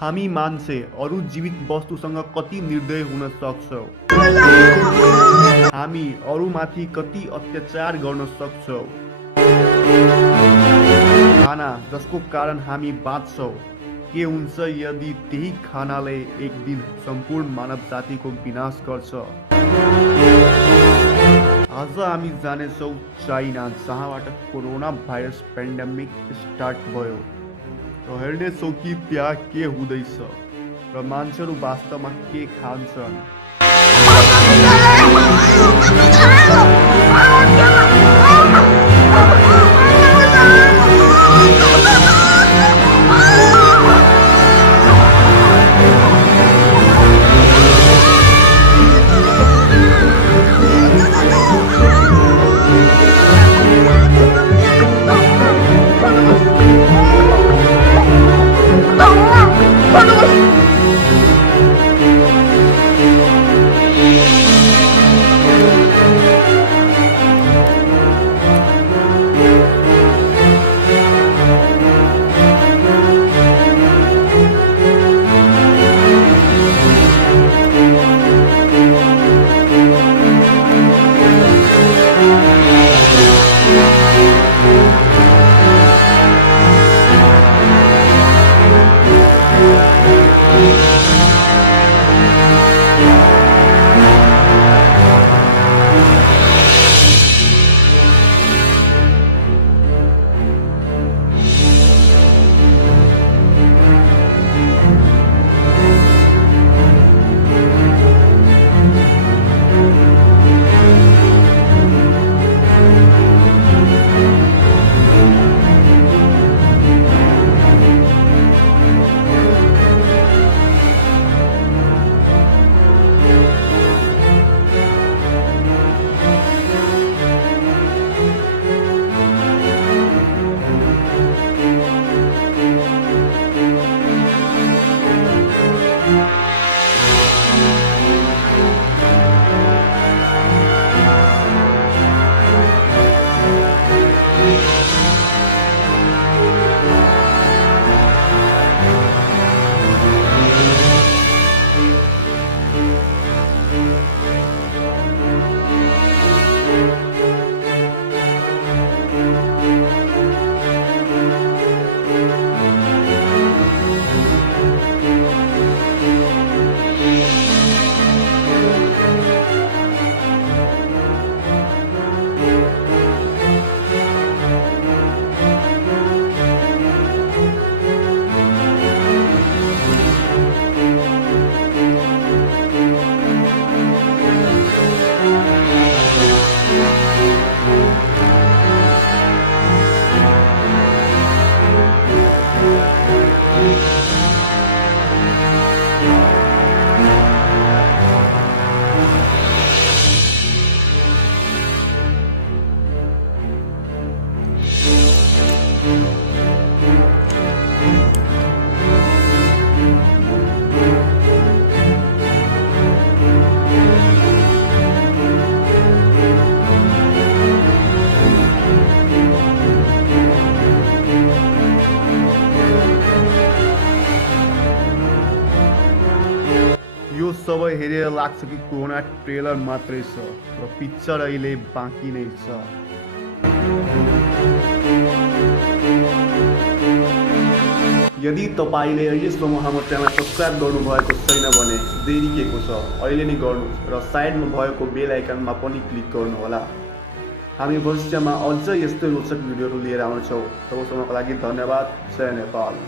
हामी मान्छे अरू जीवित वस्तुसँग कति निर्दय हुन सक्छौं? हामी अरूमाथि कति अत्याचार गर्न सक्छौं? खाना जसको कारण हामी बाँच्छौं, के हुन्छ यदि त्यही खानाले एक दिन सम्पूर्ण मानव जातिको विनाश गर्छ? आज हामी जानेछौं चाइना, जहाँबाट कोरोना भाइरस पेन्डेमिक स्टार्ट भयो, र हेर्नेछौं कि त्यहाँ के हुँदैछ र मान्छेहरू वास्तवमा के खान्छन्। यो सबै हेरेर लाग्छ कि कोरोना ट्रेलर मात्रै छ र पिक्चर अहिले बाँकी नै छ। यदि तपाईले अहिलेसम्म हाम्रो च्यानल सब्स्क्राइब गर्नुभएको छैन भने देरी के को छ, अहिले नै गर्नुहोस् र साइडमा भएको बेल आइकनमा पनि क्लिक गर्नुहोला। हामी भविष्यमा अझ यस्तै रोचक भिडियोहरू लिएर आउँछौँ। तबसम्मको लागि धन्यवाद। जय नेपाल।